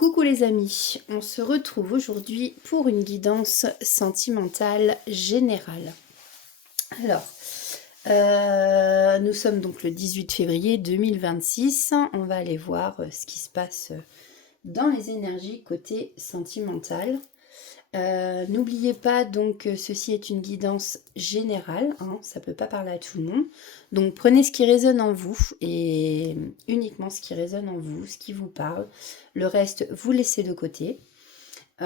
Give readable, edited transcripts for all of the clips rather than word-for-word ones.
Coucou les amis, on se retrouve aujourd'hui pour une guidance sentimentale générale. Alors, nous sommes donc le 18 février 2026, on va aller voir ce qui se passe dans les énergies côté sentimental. N'oubliez pas donc que ceci est une guidance générale, hein, ça ne peut pas parler à tout le monde. Donc prenez ce qui résonne en vous et uniquement ce qui résonne en vous, ce qui vous parle. Le reste, vous laissez de côté. Et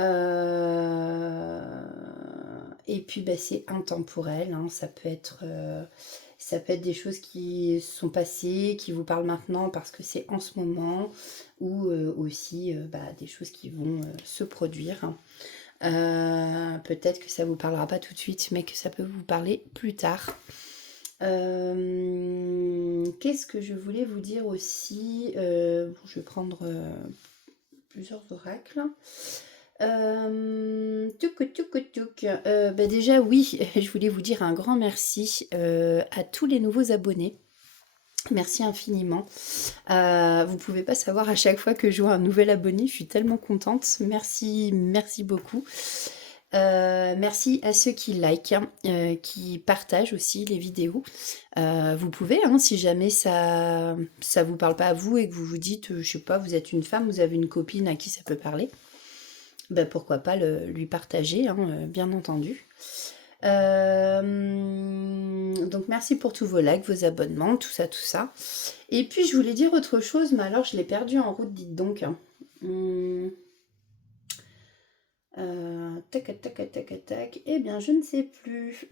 puis bah, c'est intemporel, hein, ça peut être des choses qui sont passées, qui vous parlent maintenant parce que c'est en ce moment, ou aussi des choses qui vont se produire. Peut-être que ça vous parlera pas tout de suite, mais que ça peut vous parler plus tard. Qu'est-ce que je voulais vous dire aussi, je vais prendre plusieurs oracles. Déjà oui, je voulais vous dire un grand merci à tous les nouveaux abonnés. Merci infiniment. Vous pouvez pas savoir à chaque fois que je vois un nouvel abonné, je suis tellement contente. Merci, merci beaucoup. Merci à ceux qui likent, qui partagent aussi les vidéos. Vous pouvez, hein, si jamais ça vous parle pas à vous et que vous vous dites, je sais pas, vous êtes une femme, vous avez une copine à qui ça peut parler, ben pourquoi pas lui partager, hein, bien entendu. Donc merci pour tous vos likes, vos abonnements, tout ça, tout ça. Et puis je voulais dire autre chose, mais alors je l'ai perdu en route, dites donc. Tac, tac, tac, tac. Eh bien, je ne sais plus.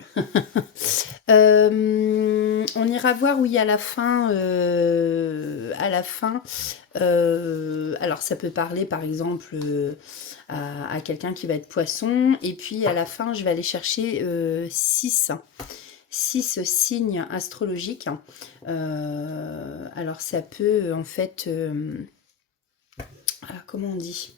On ira voir, oui, à la fin. Alors, ça peut parler, par exemple, à quelqu'un qui va être poisson. Et puis, à la fin, je vais aller chercher 6 signes astrologiques. Alors, ça peut, en fait... comment on dit ?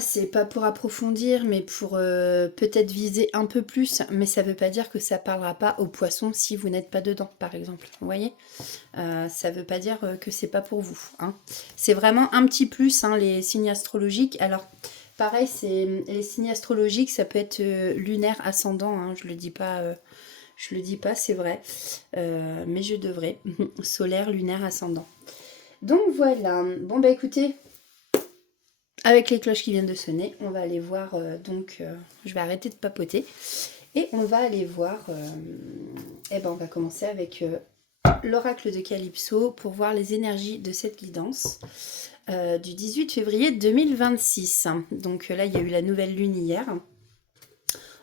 C'est pas pour approfondir, mais pour peut-être viser un peu plus, mais ça veut pas dire que ça parlera pas aux poissons si vous n'êtes pas dedans, par exemple. Vous voyez, ça veut pas dire que c'est pas pour vous, hein. C'est vraiment un petit plus, hein, les signes astrologiques. Alors, pareil, c'est les signes astrologiques, ça peut être lunaire, ascendant, hein, je le dis pas, c'est vrai, mais je devrais. Solaire, lunaire, ascendant. Donc voilà. Bon bah écoutez. Avec les cloches qui viennent de sonner, on va aller voir, je vais arrêter de papoter, et on va aller voir, on va commencer avec l'oracle de Calypso pour voir les énergies de cette guidance du 18 février 2026. Donc là, il y a eu la nouvelle lune hier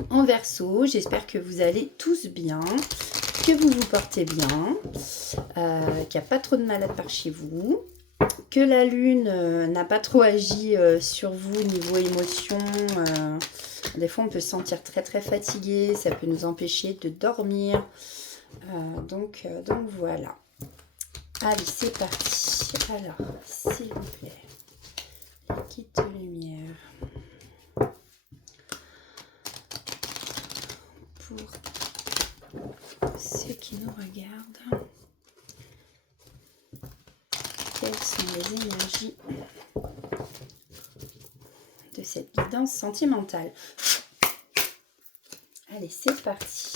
en Verseau. J'espère que vous allez tous bien, que vous vous portez bien, qu'il n'y a pas trop de malades par chez vous, que la lune n'a pas trop agi sur vous niveau émotion. Des fois on peut se sentir très très fatigué, ça peut nous empêcher de dormir. Donc voilà. Allez, c'est parti. Alors, s'il vous plaît, les kits de lumière pour ceux qui nous regardent. Quelles sont les énergies de cette guidance sentimentale? Allez, c'est parti.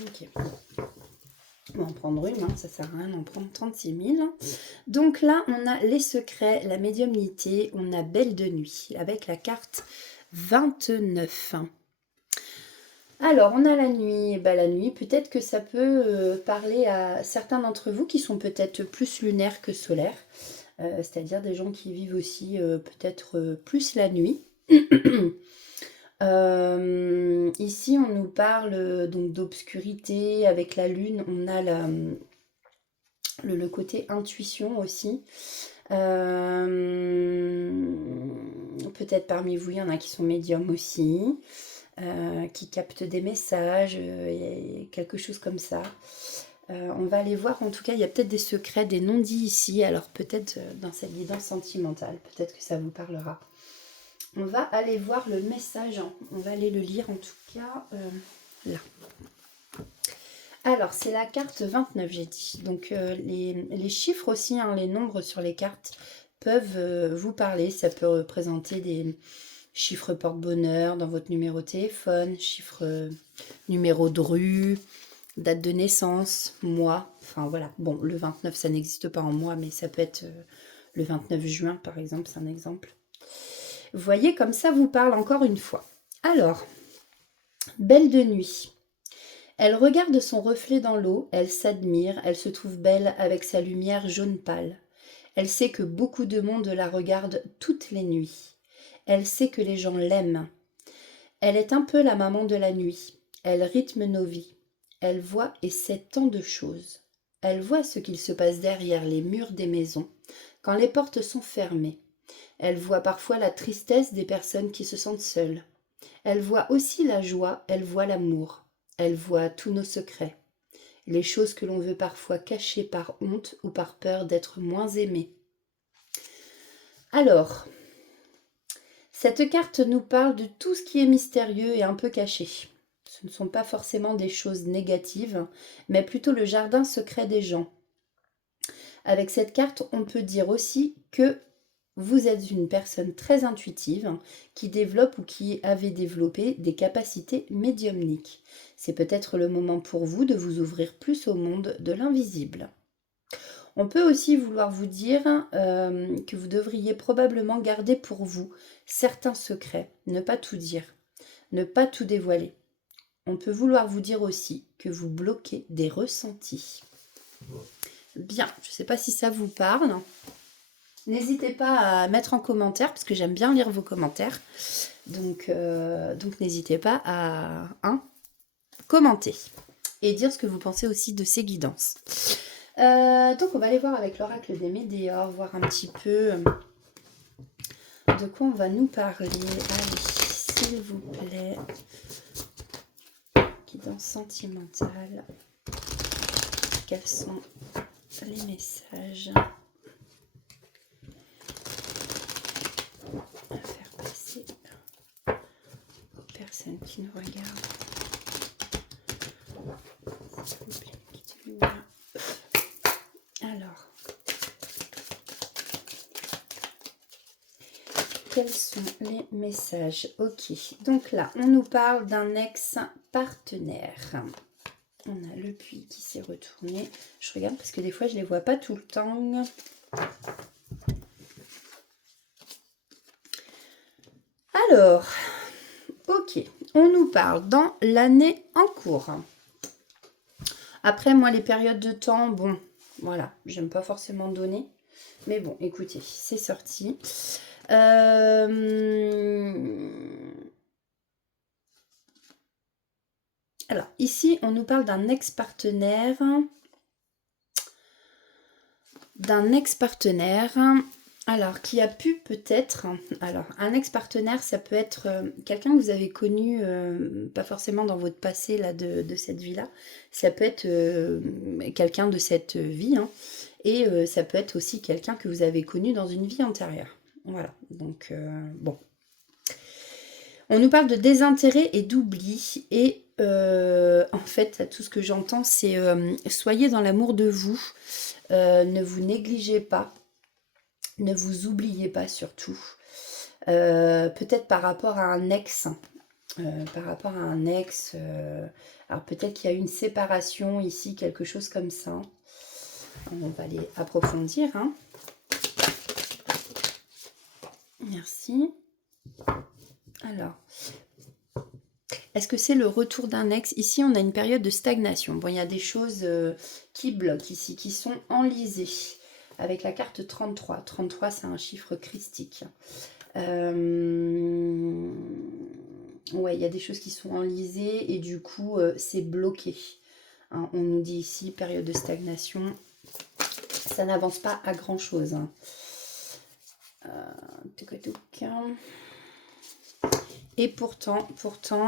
Ok. On va en prendre une, hein, ça sert à rien d'en prendre 36 000. Donc là, on a les secrets, la médiumnité, on a Belle de nuit avec la carte 29. Alors, on a la nuit. La nuit, peut-être que ça peut parler à certains d'entre vous qui sont peut-être plus lunaires que solaires, c'est-à-dire des gens qui vivent aussi peut-être plus la nuit. Ici, on nous parle donc d'obscurité. Avec la lune, on a le côté intuition aussi. Peut-être parmi vous, il y en a qui sont médiums aussi. Qui captent des messages, quelque chose comme ça. On va aller voir, en tout cas, il y a peut-être des secrets, des non-dits ici, alors peut-être dans cette guidance sentimentale, peut-être que ça vous parlera. On va aller voir le message, on va aller le lire en tout cas là. Alors, c'est la carte 29, j'ai dit. Donc, les chiffres aussi, hein, les nombres sur les cartes peuvent vous parler. Ça peut représenter des chiffres porte-bonheur dans votre numéro de téléphone, chiffre numéro de rue, date de naissance, mois. Enfin, voilà. Bon, le 29, ça n'existe pas en mois, mais ça peut être le 29 juin, par exemple, c'est un exemple. Vous voyez, comme ça vous parle encore une fois. Alors, belle de nuit. Elle regarde son reflet dans l'eau, elle s'admire, elle se trouve belle avec sa lumière jaune pâle. Elle sait que beaucoup de monde la regarde toutes les nuits. Elle sait que les gens l'aiment. Elle est un peu la maman de la nuit. Elle rythme nos vies. Elle voit et sait tant de choses. Elle voit ce qu'il se passe derrière les murs des maisons, quand les portes sont fermées. Elle voit parfois la tristesse des personnes qui se sentent seules. Elle voit aussi la joie, elle voit l'amour. Elle voit tous nos secrets, les choses que l'on veut parfois cacher par honte ou par peur d'être moins aimé. Alors, cette carte nous parle de tout ce qui est mystérieux et un peu caché. Ce ne sont pas forcément des choses négatives, mais plutôt le jardin secret des gens. Avec cette carte, on peut dire aussi que vous êtes une personne très intuitive qui développe ou qui avait développé des capacités médiumniques. C'est peut-être le moment pour vous de vous ouvrir plus au monde de l'invisible. On peut aussi vouloir vous dire que vous devriez probablement garder pour vous certains secrets, ne pas tout dire, ne pas tout dévoiler. On peut vouloir vous dire aussi que vous bloquez des ressentis. Bien, je ne sais pas si ça vous parle. N'hésitez pas à mettre en commentaire, parce que j'aime bien lire vos commentaires. Donc n'hésitez pas à commenter et dire ce que vous pensez aussi de ces guidances. Donc on va aller voir avec l'oracle des Médéors, voir un petit peu de quoi on va nous parler. Allez, s'il vous plaît. Guidance sentimentale. Quels sont les messages à faire passer aux personnes qui nous regardent? S'il vous plaît, quittez-moi. Alors, quels sont les messages? Ok, donc là, on nous parle d'un ex-partenaire. On a le puits qui s'est retourné. Je regarde parce que des fois, je ne les vois pas tout le temps. Alors, ok, on nous parle dans l'année en cours. Après, moi, les périodes de temps, bon, voilà, j'aime pas forcément donner. Mais bon, écoutez, c'est sorti. Alors, ici, on nous parle d'un ex-partenaire. Alors, qui a pu peut-être... Alors, un ex-partenaire, ça peut être quelqu'un que vous avez connu, pas forcément dans votre passé là, de cette vie-là. Ça peut être quelqu'un de cette vie. Hein, et ça peut être aussi quelqu'un que vous avez connu dans une vie antérieure. Voilà, donc bon. On nous parle de désintérêt et d'oubli. Et en fait, tout ce que j'entends, c'est soyez dans l'amour de vous. Ne vous négligez pas. Ne vous oubliez pas surtout. Peut-être par rapport à un ex. Alors peut-être qu'il y a eu une séparation ici, quelque chose comme ça. On va aller approfondir. Hein. Merci. Alors, est-ce que c'est le retour d'un ex? Ici, on a une période de stagnation. Bon, il y a des choses qui bloquent ici, qui sont enlisées. Avec la carte 33. 33, c'est un chiffre christique. Ouais, il y a des choses qui sont enlisées et du coup, c'est bloqué. Hein, on nous dit ici, période de stagnation. Ça n'avance pas à grand-chose. Hein. Et pourtant,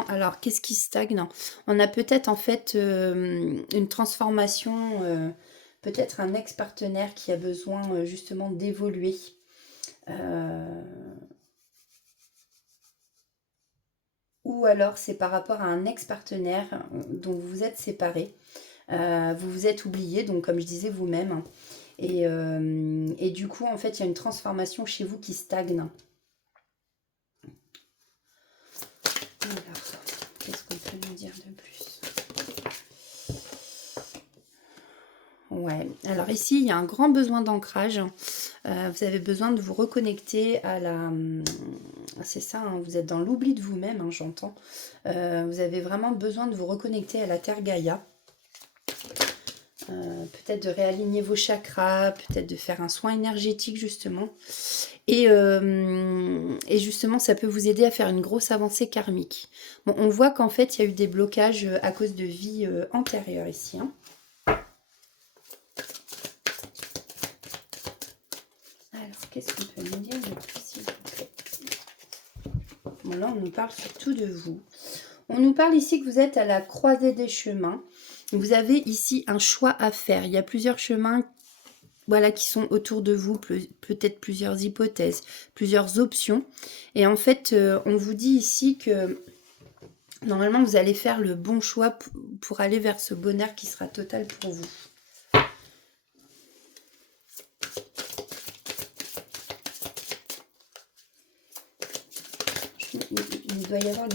alors qu'est-ce qui stagne? On a peut-être en fait une transformation, peut-être un ex-partenaire qui a besoin justement d'évoluer. Ou alors c'est par rapport à un ex-partenaire dont vous vous êtes séparés. Vous vous êtes oublié, donc comme je disais vous-même. Et du coup, en fait, il y a une transformation chez vous qui stagne. Alors, qu'est-ce qu'on peut nous dire de plus? Ouais, alors ici, il y a un grand besoin d'ancrage. Vous avez besoin de vous reconnecter à la... C'est ça, hein, vous êtes dans l'oubli de vous-même, hein, j'entends. Vous avez vraiment besoin de vous reconnecter à la Terre Gaïa. Peut-être de réaligner vos chakras, peut-être de faire un soin énergétique justement. Et justement, ça peut vous aider à faire une grosse avancée karmique. Bon, on voit qu'en fait, il y a eu des blocages à cause de vies antérieures ici. Hein. Alors, qu'est-ce qu'on peut nous dire de plus, s'il vous plaît? Bon, là, on nous parle surtout de vous. On nous parle ici que vous êtes à la croisée des chemins. Vous avez ici un choix à faire. Il y a plusieurs chemins, voilà, qui sont autour de vous, peut-être plusieurs hypothèses, plusieurs options. Et en fait, on vous dit ici que normalement, vous allez faire le bon choix pour aller vers ce bonheur qui sera total pour vous. Il doit y avoir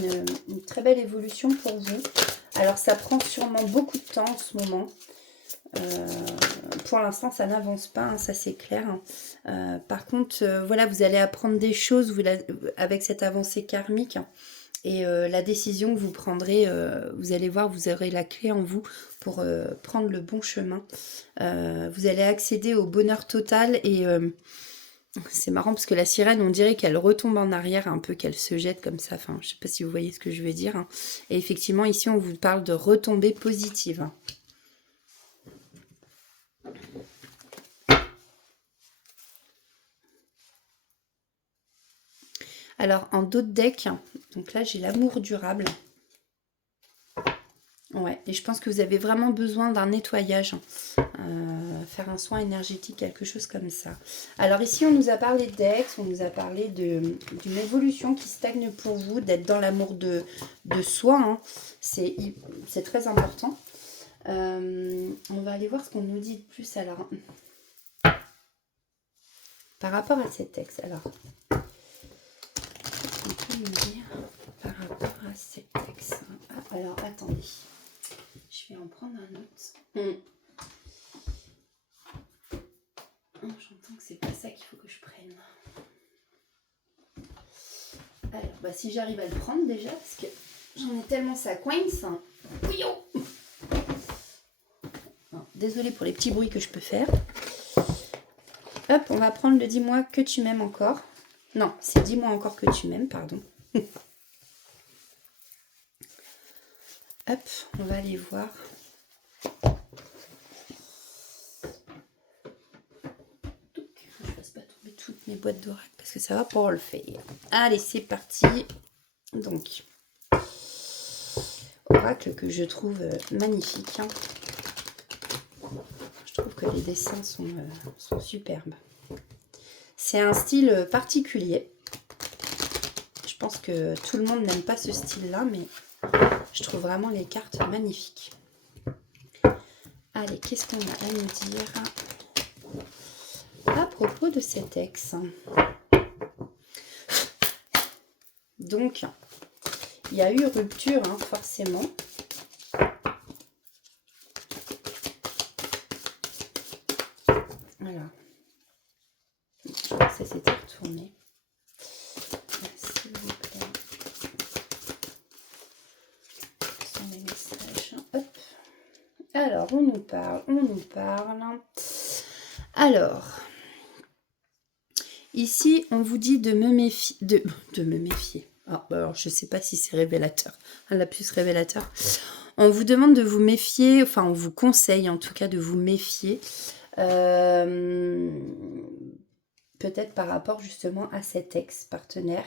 une très belle évolution pour vous. Alors, ça prend sûrement beaucoup de temps en ce moment. Pour l'instant, ça n'avance pas, hein, ça c'est clair. Par contre, voilà, vous allez apprendre des choses avec cette avancée karmique. Et la décision que vous prendrez, vous allez voir, vous aurez la clé en vous pour prendre le bon chemin. Vous allez accéder au bonheur total et c'est marrant parce que la sirène, on dirait qu'elle retombe en arrière un peu, qu'elle se jette comme ça. Enfin, je ne sais pas si vous voyez ce que je veux dire. Hein. Et effectivement, ici, on vous parle de retombées positives. Alors, en d'autres decks, donc là, j'ai l'amour durable. Ouais, et je pense que vous avez vraiment besoin d'un nettoyage, faire un soin énergétique, quelque chose comme ça. Alors ici, on nous a parlé d'ex, on nous a parlé d'une évolution qui stagne pour vous, d'être dans l'amour de soi. Hein. C'est très important. On va aller voir ce qu'on nous dit de plus alors. Par rapport à cet ex, alors. On peut nous dire par rapport à cet ex. Ah, alors, attendez. Je vais en prendre un autre. Oh, j'entends que c'est pas ça qu'il faut que je prenne. Alors, bah, si j'arrive à le prendre déjà, parce que j'en ai tellement ça coince. Oui, oh. Désolée pour les petits bruits que je peux faire. Hop, on va prendre le dis-moi que tu m'aimes encore. Non, c'est dis-moi encore que tu m'aimes, pardon. Hop, on va aller voir. Je fasse pas tomber toutes mes boîtes d'oracle parce que ça va pas le faire. Allez, c'est parti. Donc, oracle que je trouve magnifique. Hein. Je trouve que les dessins sont superbes. C'est un style particulier. Je pense que tout le monde n'aime pas ce style-là, mais je trouve vraiment les cartes magnifiques. Allez, qu'est-ce qu'on a à nous dire à propos de cet ex? Donc, il y a eu rupture, hein, forcément. Voilà. Je crois que ça s'était retourné. S'il vous plaît. Ce sont les messages. Hop. Alors, on nous parle. Alors, ici, on vous dit de me méfier. De me méfier. Alors, je ne sais pas si c'est révélateur. Un lapsus révélateur. On vous demande de vous méfier, enfin, on vous conseille en tout cas de vous méfier. Peut-être par rapport justement à cet ex-partenaire.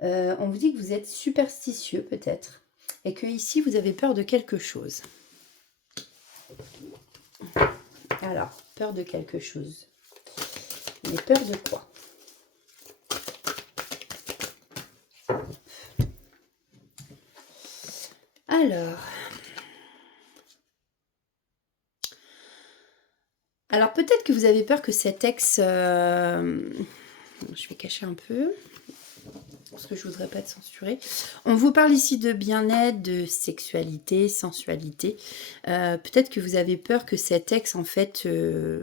On vous dit que vous êtes superstitieux peut-être. Et que ici, vous avez peur de quelque chose. Alors, peur de quelque chose. Mais peur de quoi? Alors, Alors peut-être que vous avez peur que cet ex... Je vais cacher un peu, parce que je voudrais pas être censurée. On vous parle ici de bien-être, de sexualité, sensualité. Peut-être que vous avez peur que cet ex, en fait, ait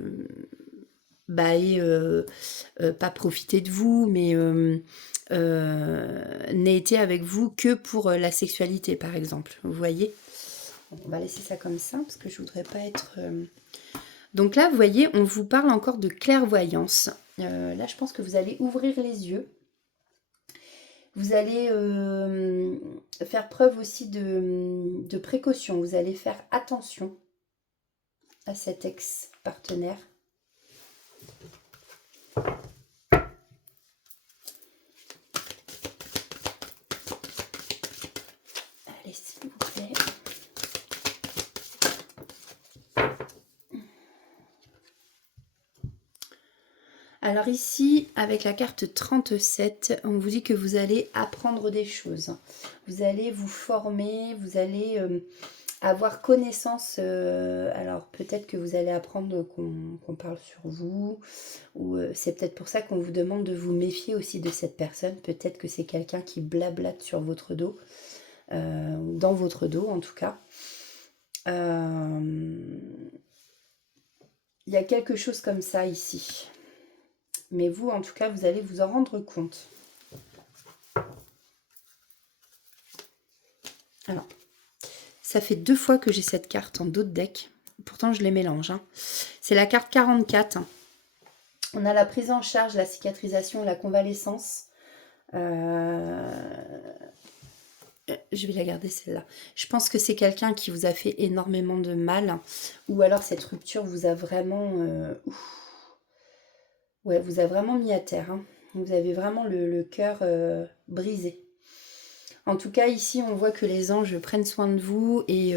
pas profité de vous, mais n'ait été avec vous que pour la sexualité, par exemple. Vous voyez? On va laisser ça comme ça, parce que je voudrais pas être... Donc là, vous voyez, on vous parle encore de clairvoyance. Là, je pense que vous allez ouvrir les yeux. Vous allez faire preuve aussi de précaution. Vous allez faire attention à cet ex-partenaire. Allez, s'il vous plaît. Alors ici, avec la carte 37, on vous dit que vous allez apprendre des choses. Vous allez vous former, vous allez avoir connaissance. Alors peut-être que vous allez apprendre qu'on parle sur vous, ou c'est peut-être pour ça qu'on vous demande de vous méfier aussi de cette personne. Peut-être que c'est quelqu'un qui blablate sur votre dos, dans votre dos en tout cas. Il y a quelque chose comme ça ici. Mais vous, en tout cas, vous allez vous en rendre compte. Alors, ça fait 2 fois que j'ai cette carte en d'autres decks. Pourtant, je les mélange. Hein. C'est la carte 44. On a la prise en charge, la cicatrisation, la convalescence. Je vais la garder celle-là. Je pense que c'est quelqu'un qui vous a fait énormément de mal. Ou alors cette rupture vous a vraiment... ouais, vous a vraiment mis à terre. Hein. Vous avez vraiment le cœur brisé. En tout cas, ici, on voit que les anges prennent soin de vous et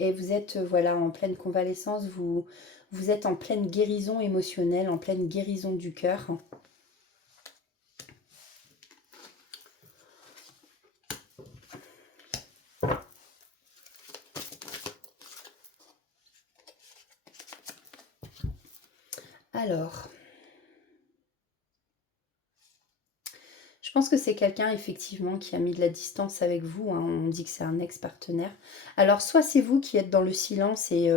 vous êtes voilà, en pleine convalescence. Vous êtes en pleine guérison émotionnelle, en pleine guérison du cœur. Alors, je pense que c'est quelqu'un effectivement qui a mis de la distance avec vous. Hein. On dit que c'est un ex-partenaire. Alors, soit c'est vous qui êtes dans le silence et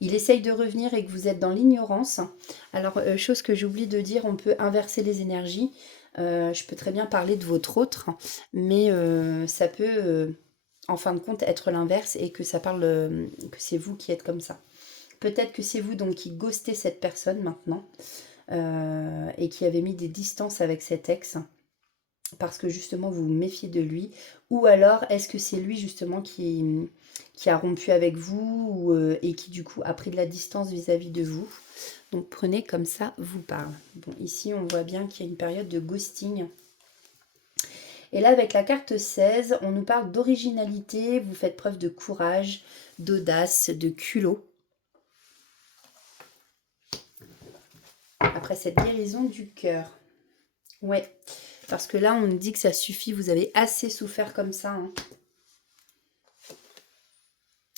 il essaye de revenir et que vous êtes dans l'ignorance. Alors, chose que j'oublie de dire, on peut inverser les énergies. Je peux très bien parler de votre autre, mais ça peut, en fin de compte, être l'inverse et que ça parle que c'est vous qui êtes comme ça. Peut-être que c'est vous donc qui ghostez cette personne maintenant et qui avez mis des distances avec cet ex parce que justement vous vous méfiez de lui. Ou alors est-ce que c'est lui justement qui a rompu avec vous et qui du coup a pris de la distance vis-à-vis de vous. Donc prenez comme ça vous parle. Bon, ici on voit bien qu'il y a une période de ghosting. Et là avec la carte 16, on nous parle d'originalité, vous faites preuve de courage, d'audace, de culot. Après cette guérison du cœur. Ouais, parce que là, on me dit que ça suffit. Vous avez assez souffert comme ça. Hein.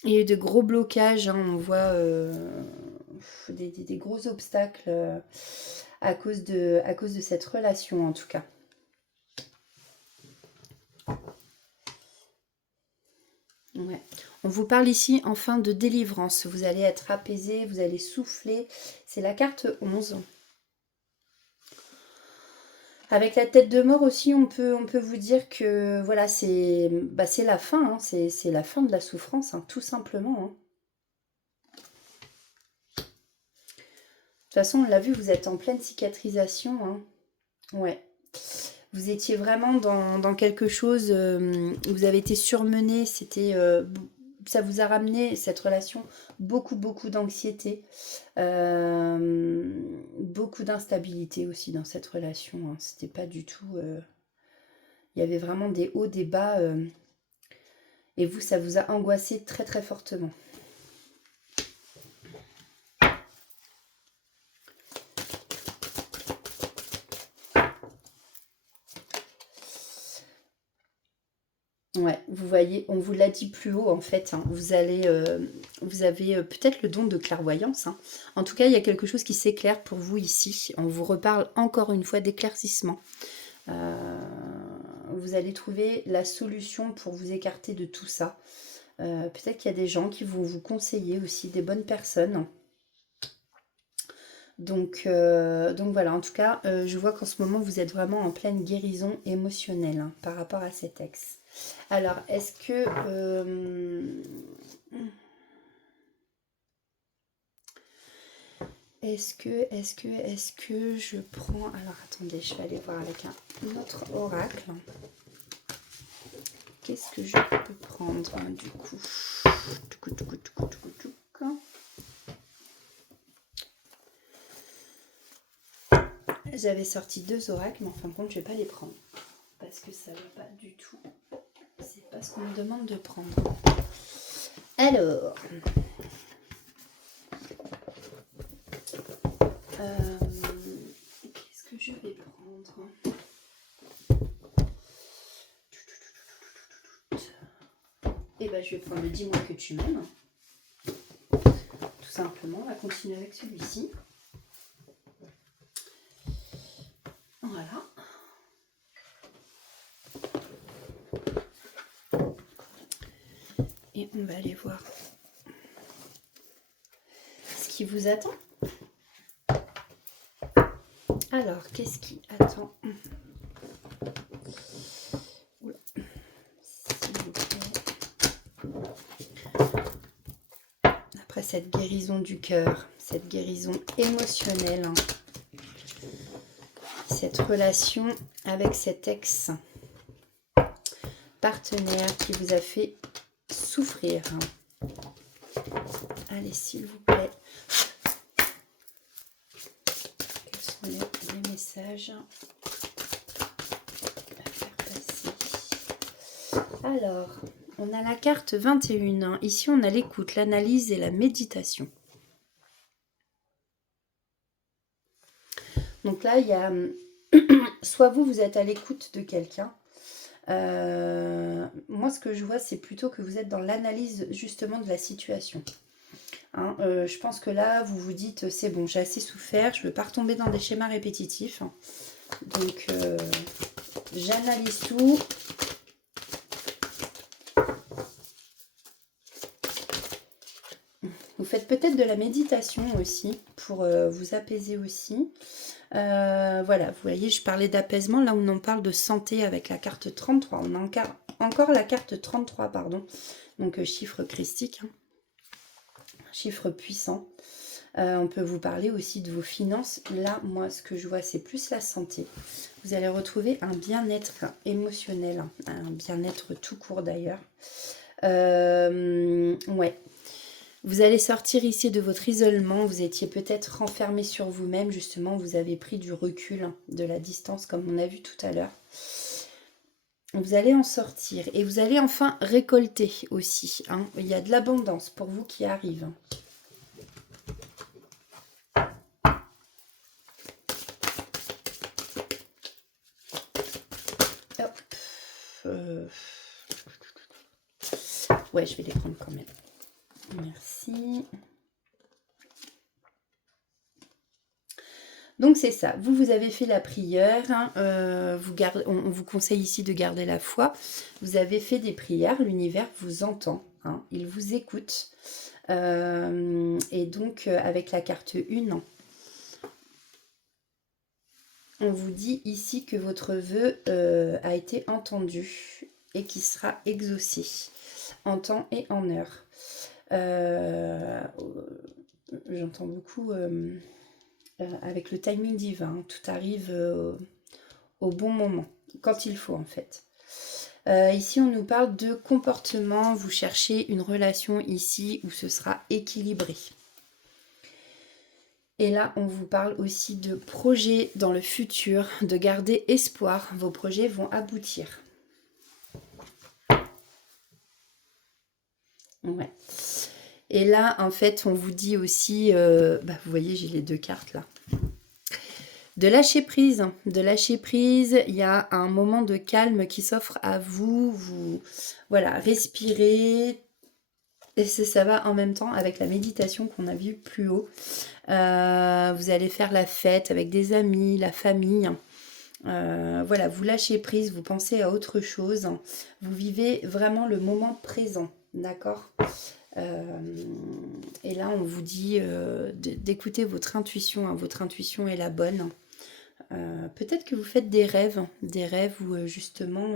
Il y a eu de gros blocages. Hein. On voit des gros obstacles à cause de cette relation, en tout cas. Ouais. On vous parle ici, enfin, de délivrance. Vous allez être apaisé, vous allez souffler. C'est la carte 11. Avec la tête de mort aussi, on peut vous dire que voilà, c'est la fin, hein, c'est la fin de la souffrance, hein, tout simplement. Hein. De toute façon, on l'a vu, vous êtes en pleine cicatrisation. Hein. Ouais. Vous étiez vraiment dans quelque chose, vous avez été surmené, ça vous a ramené, cette relation, beaucoup d'anxiété, beaucoup d'instabilité aussi dans cette relation. Hein. C'était pas du tout... il y avait vraiment des hauts, des bas, et vous, ça vous a angoissé très fortement. Ouais, vous voyez, on vous l'a dit plus haut en fait, hein, vous avez peut-être le don de clairvoyance. Hein. En tout cas, il y a quelque chose qui s'éclaire pour vous ici. On vous reparle encore une fois d'éclaircissement. Vous allez trouver la solution pour vous écarter de tout ça. Peut-être qu'il y a des gens qui vont vous conseiller aussi, des bonnes personnes. Donc voilà, en tout cas, je vois qu'en ce moment, vous êtes vraiment en pleine guérison émotionnelle hein, par rapport à cet ex. Alors, est-ce que... est-ce que je prends... Alors, attendez, je vais aller voir avec un autre oracle. Qu'est-ce que je peux prendre, hein, du coup? J'avais sorti 2 oracles, mais en fin de compte, je vais pas les prendre. Parce que ça va pas du tout. C'est pas ce qu'on me demande de prendre. Alors... qu'est-ce que je vais prendre? Et ben, je vais prendre le dis-moi que tu m'aimes. Tout simplement, on va continuer avec celui-ci. Voilà. Et on va aller voir ce qui vous attend. Alors, qu'est-ce qui attend? Oula. S'il vous plaît. Après cette guérison du cœur, cette guérison émotionnelle, hein, cette relation avec cet ex partenaire qui vous a fait souffrir. Allez, s'il vous plaît. Quels sont les messages à faire passer? Alors, on a la carte 21. Hein. Ici, on a l'écoute, l'analyse et la méditation. Donc là, il y a... soit vous êtes à l'écoute de quelqu'un. Moi, ce que je vois, c'est plutôt que vous êtes dans l'analyse justement de la situation. Hein, je pense que là, vous vous dites, c'est bon, j'ai assez souffert, je ne veux pas retomber dans des schémas répétitifs. Donc, j'analyse tout. Vous faites peut-être de la méditation aussi pour vous apaiser aussi. Voilà, vous voyez, je parlais d'apaisement. Là, on en parle de santé avec la carte 33. On a encore la carte 33, pardon. Donc, chiffre christique. Hein. Chiffre puissant. On peut vous parler aussi de vos finances. Là, moi, ce que je vois, c'est plus la santé. Vous allez retrouver un bien-être émotionnel. Un bien-être tout court, d'ailleurs. Ouais. Vous allez sortir ici de votre isolement, vous étiez peut-être renfermé sur vous-même, justement, vous avez pris du recul, de la distance, comme on a vu tout à l'heure. Vous allez en sortir et vous allez enfin récolter aussi. Hein. Il y a de l'abondance pour vous qui arrive. Hop. Ouais, je vais les prendre quand même. Merci. Donc c'est ça, vous avez fait la prière, hein, on vous conseille ici de garder la foi. Vous avez fait des prières, l'univers vous entend, hein, il vous écoute. Et donc avec la carte 1, on vous dit ici que votre vœu a été entendu et qui sera exaucé en temps et en heure. J'entends beaucoup... avec le timing divin, tout arrive au bon moment, quand il faut en fait. Ici on nous parle de comportement, vous cherchez une relation ici où ce sera équilibré. Et là on vous parle aussi de projets dans le futur, de garder espoir, vos projets vont aboutir. Ouais. Et là, en fait, on vous dit aussi, vous voyez, j'ai les 2 cartes là. De lâcher prise, il y a un moment de calme qui s'offre à vous, voilà, respirez, et ça va en même temps avec la méditation qu'on a vue plus haut. Vous allez faire la fête avec des amis, la famille. Voilà, vous lâchez prise, vous pensez à autre chose. Vous vivez vraiment le moment présent, d'accord? Et là, on vous dit d'écouter votre intuition, hein, votre intuition est la bonne. Peut-être que vous faites des rêves où justement...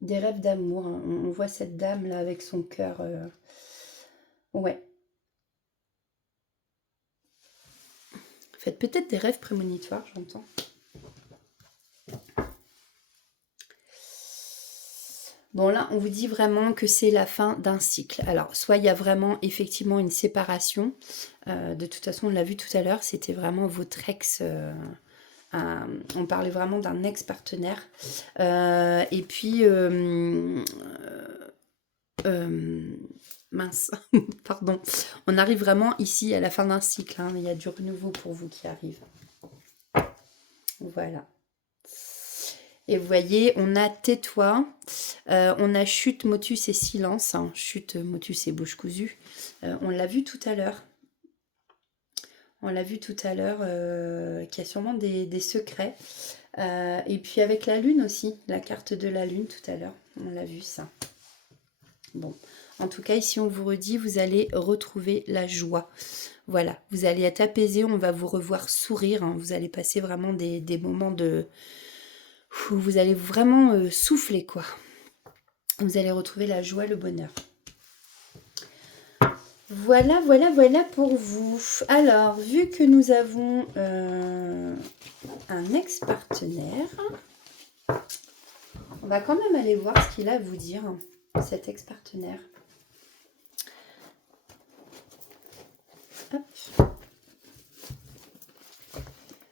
des rêves d'amour, hein. On voit cette dame là avec son cœur. Ouais. Faites peut-être des rêves prémonitoires, j'entends. Bon, là, on vous dit vraiment que c'est la fin d'un cycle. Alors, soit il y a vraiment effectivement une séparation. De toute façon, on l'a vu tout à l'heure, c'était vraiment votre ex. On parlait vraiment d'un ex-partenaire. Et puis, mince, pardon. On arrive vraiment ici à la fin d'un cycle, hein. Il y a du renouveau pour vous qui arrive. Voilà. Et vous voyez, on a tais-toi, on a chute, motus et silence. Hein. Chute, motus et bouche cousue. On l'a vu tout à l'heure. On l'a vu tout à l'heure, qu'il y a sûrement des secrets. Et puis avec la lune aussi, la carte de la lune tout à l'heure. On l'a vu ça. Bon, en tout cas, ici on vous redit, vous allez retrouver la joie. Voilà, vous allez être apaisé, on va vous revoir sourire. Hein. Vous allez passer vraiment des moments où vous allez vraiment souffler, quoi. Vous allez retrouver la joie, le bonheur. Voilà, voilà, voilà pour vous. Alors, vu que nous avons un ex-partenaire, on va quand même aller voir ce qu'il a à vous dire, cet ex-partenaire. Hop.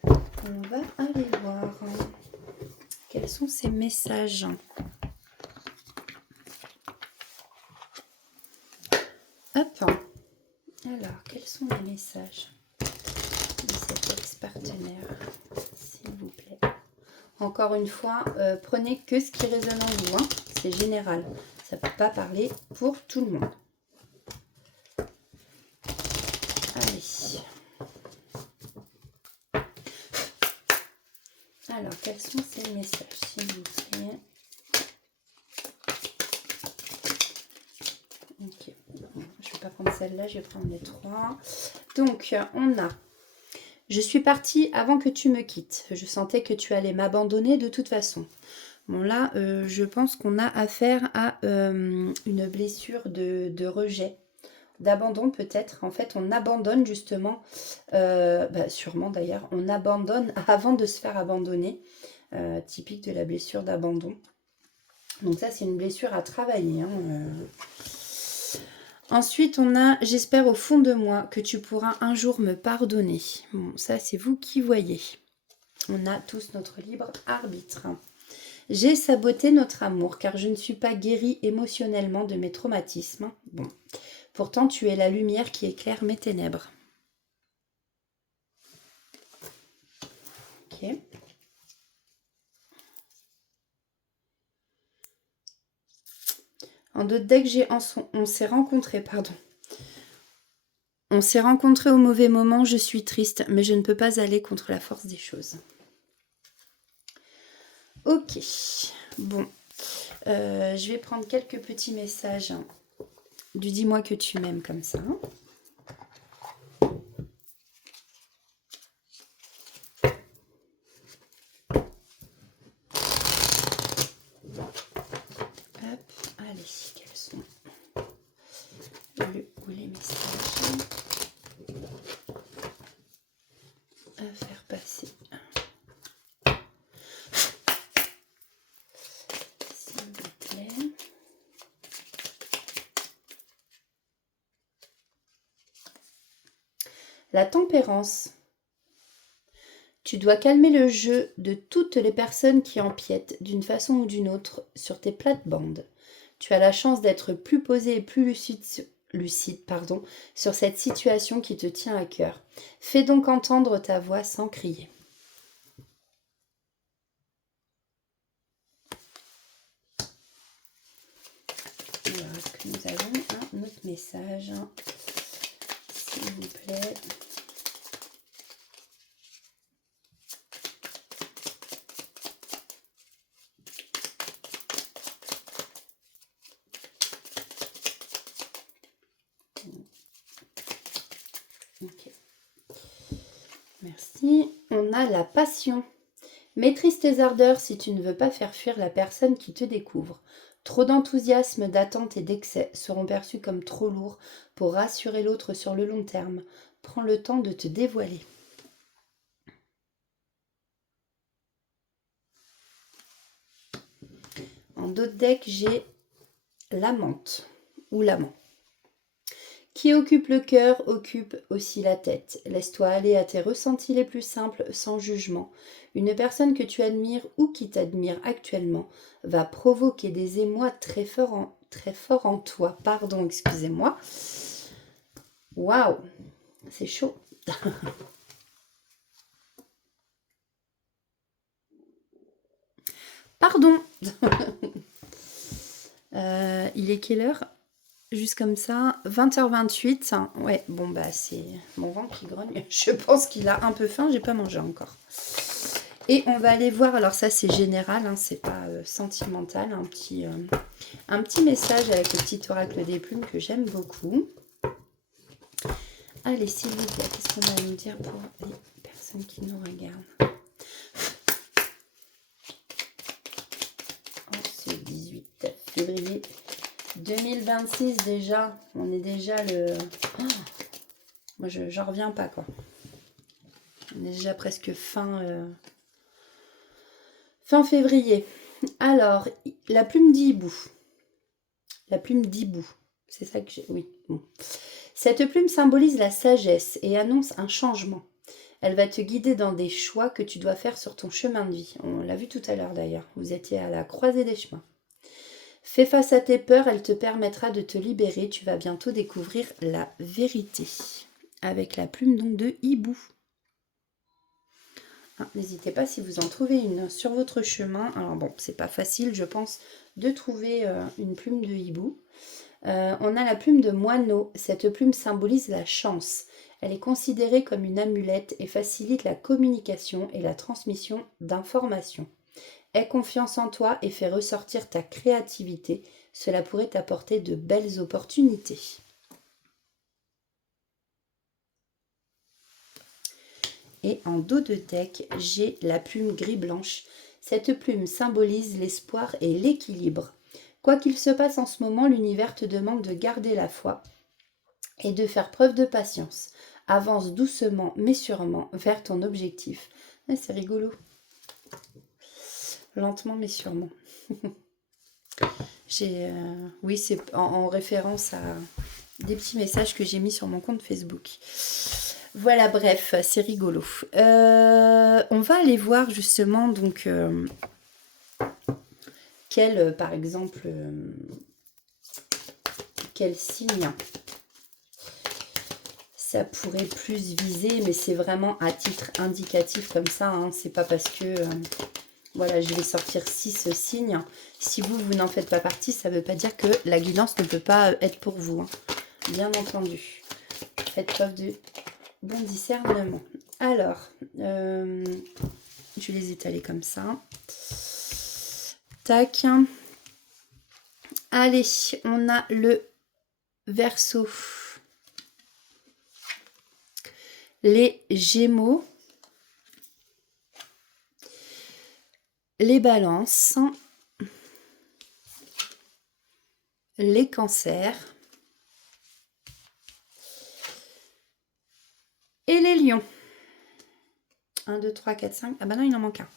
On va aller voir quels sont ces messages. Hop. Alors, quels sont les messages de cet ex-partenaire, s'il vous plaît? Encore une fois, prenez que ce qui résonne en vous, hein. C'est général. Ça ne peut pas parler pour tout le monde. Allez. Alors, quels sont ces messages, s'il vous plaît? Ok. Bon, je ne vais pas prendre celle-là, je vais prendre les 3. Donc, on a... Je suis partie avant que tu me quittes. Je sentais que tu allais m'abandonner de toute façon. Bon, là, je pense qu'on a affaire à une blessure de rejet, d'abandon peut-être. En fait, on abandonne justement, sûrement d'ailleurs, on abandonne avant de se faire abandonner. Typique de la blessure d'abandon. Donc ça, c'est une blessure à travailler, hein. Ensuite, on a « J'espère au fond de moi que tu pourras un jour me pardonner ». Bon, ça, c'est vous qui voyez. On a tous notre libre arbitre. « J'ai saboté notre amour car je ne suis pas guérie émotionnellement de mes traumatismes. » Bon, pourtant, tu es la lumière qui éclaire mes ténèbres. Ok. En d'autres decks, on s'est rencontrés, pardon. On s'est rencontrés au mauvais moment, je suis triste, mais je ne peux pas aller contre la force des choses. Ok, bon. Je vais prendre quelques petits messages du dis-moi que tu m'aimes comme ça. Hop, allez, quels sont les messages à faire passer? S'il vous plaît. La tempérance. Tu dois calmer le jeu de toutes les personnes qui empiètent d'une façon ou d'une autre sur tes plates-bandes. Tu as la chance d'être plus posé et plus lucide, pardon, sur cette situation qui te tient à cœur. Fais donc entendre ta voix sans crier. Alors, est-ce que nous avons un autre message, s'il vous plaît? Ok. Merci. On a la passion. Maîtrise tes ardeurs si tu ne veux pas faire fuir la personne qui te découvre. Trop d'enthousiasme, d'attente et d'excès seront perçus comme trop lourds pour rassurer l'autre sur le long terme. Prends le temps de te dévoiler. En d'autres decks, j'ai l'amante ou l'amant. Qui occupe le cœur occupe aussi la tête. Laisse-toi aller à tes ressentis les plus simples sans jugement. Une personne que tu admires ou qui t'admire actuellement va provoquer des émois très forts en toi. Pardon, excusez-moi. Waouh, c'est chaud. Pardon. Il est quelle heure? Juste comme ça, 20h28. Ouais, bon bah c'est mon ventre qui grogne. Je pense qu'il a un peu faim, j'ai pas mangé encore. Et on va aller voir, alors ça c'est général, hein, c'est pas sentimental, un petit message avec le petit oracle des plumes que j'aime beaucoup. Allez, s'il vous plaît, qu'est-ce qu'on va nous dire pour les personnes qui nous regardent? Ce 18 février 2026 déjà, on est déjà le... Oh, moi, j'en reviens pas, quoi. On est déjà presque fin février. Alors, la plume d'hibou. La plume d'hibou. C'est ça que j'ai... Oui. Bon. Cette plume symbolise la sagesse et annonce un changement. Elle va te guider dans des choix que tu dois faire sur ton chemin de vie. On l'a vu tout à l'heure d'ailleurs. Vous étiez à la croisée des chemins. Fais face à tes peurs, elle te permettra de te libérer. Tu vas bientôt découvrir la vérité. Avec la plume donc de hibou. N'hésitez pas si vous en trouvez une sur votre chemin. Alors bon, c'est pas facile, je pense, de trouver une plume de hibou. On a la plume de moineau. Cette plume symbolise la chance. Elle est considérée comme une amulette et facilite la communication et la transmission d'informations. Aie confiance en toi et fais ressortir ta créativité. Cela pourrait t'apporter de belles opportunités. Et en dos de deck, j'ai la plume gris-blanche. Cette plume symbolise l'espoir et l'équilibre. Quoi qu'il se passe en ce moment, l'univers te demande de garder la foi et de faire preuve de patience. Avance doucement mais sûrement vers ton objectif. Ah, c'est rigolo. Lentement mais sûrement. Oui, c'est en référence à des petits messages que j'ai mis sur mon compte Facebook. Voilà, bref, c'est rigolo. On va aller voir justement donc par exemple, quel signe ça pourrait plus viser, mais c'est vraiment à titre indicatif comme ça, hein. C'est pas parce que voilà, je vais sortir 6 signes. Si vous n'en faites pas partie, ça ne veut pas dire que la guidance ne peut pas être pour vous, hein. Bien entendu. Faites preuve de bon discernement. Alors, je vais les étaler comme ça. Tac. Allez, on a le Verseau. Les Gémeaux. Les Balances. Les Cancers. Et les Lions. 1, 2, 3, 4, 5. Ah bah non, il en manque un.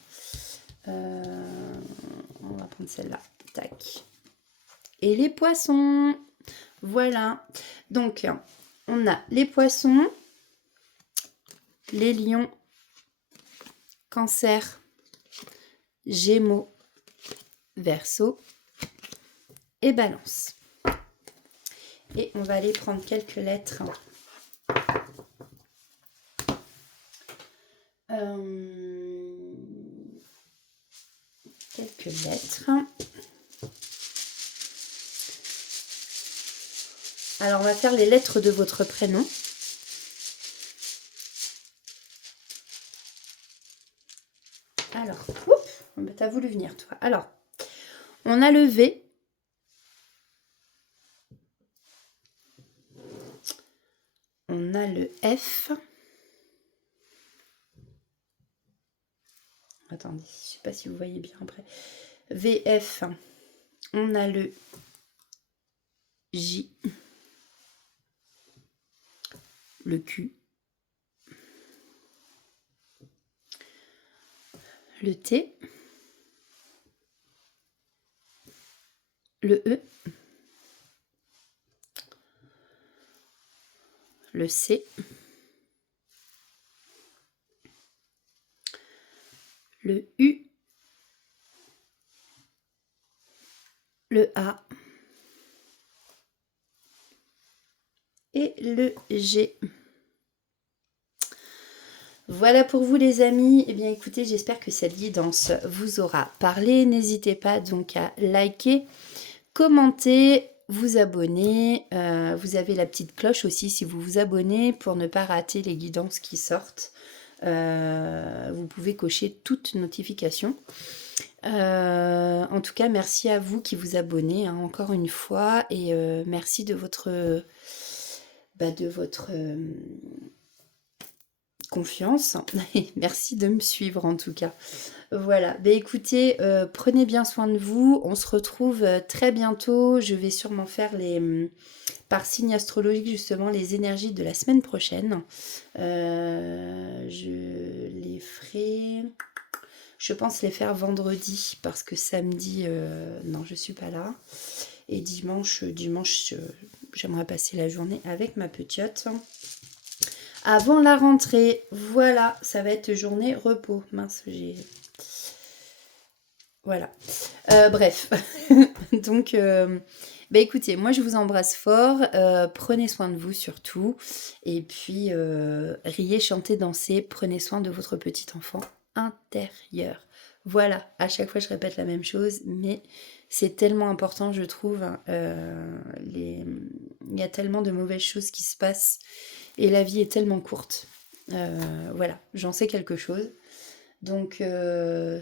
On va prendre celle-là. Tac. Et les Poissons. Voilà. Donc, on a les Poissons, les Lions, Cancer, Gémeaux, Verseau et Balance. Et on va aller prendre quelques lettres. Quelques lettres. Alors, on va faire les lettres de votre prénom. Alors, t'as voulu venir, toi. Alors, on a le V. On a le F. Attendez, je ne sais pas si vous voyez bien après. VF. On a le J. Le Q. Le T. Le E. Le C. Le U. Le A. Et le G. Voilà pour vous les amis. Eh bien écoutez, j'espère que cette guidance vous aura parlé. N'hésitez pas donc à liker, commenter, vous abonner. Vous avez la petite cloche aussi si vous vous abonnez pour ne pas rater les guidances qui sortent. Vous pouvez cocher toutes notifications. En tout cas, merci à vous qui vous abonnez encore une fois et merci de votre confiance. Merci de me suivre en tout cas. Voilà, écoutez, prenez bien soin de vous. On se retrouve très bientôt. Je vais sûrement faire par signe astrologique justement les énergies de la semaine prochaine. Je les ferai... Je pense les faire vendredi parce que samedi, non, je suis pas là. Et dimanche, j'aimerais passer la journée avec ma petite. Avant la rentrée, voilà, ça va être journée repos. Mince, voilà. Bref. Donc, écoutez, moi je vous embrasse fort. Prenez soin de vous surtout. Et puis, riez, chantez, dansez. Prenez soin de votre petit enfant intérieur. Voilà, à chaque fois je répète la même chose, mais c'est tellement important, je trouve. Il y a tellement de mauvaises choses qui se passent et la vie est tellement courte. Voilà, j'en sais quelque chose. Donc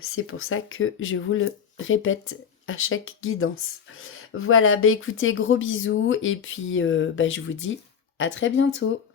c'est pour ça que je vous le répète à chaque guidance. Voilà, écoutez, gros bisous et puis je vous dis à très bientôt.